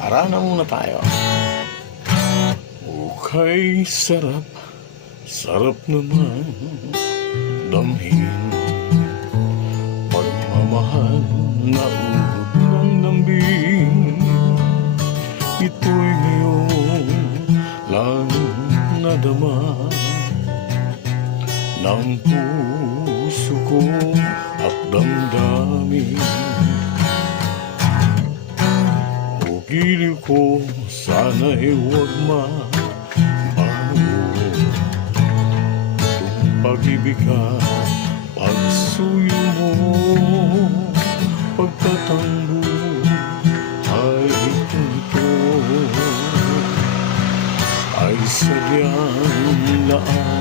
Arana muna tayo. Okay, sarap. Sarap naman damhin pagmamahal na ubod ng lambing. Ito'y ngayon lang nadama ng puso ko at damdamin. O giliw ko, sana'y huwag mabago. Kung pag-ibig ka, pagsuyo mo, pagtatanggol ay ito ay sadyang laan.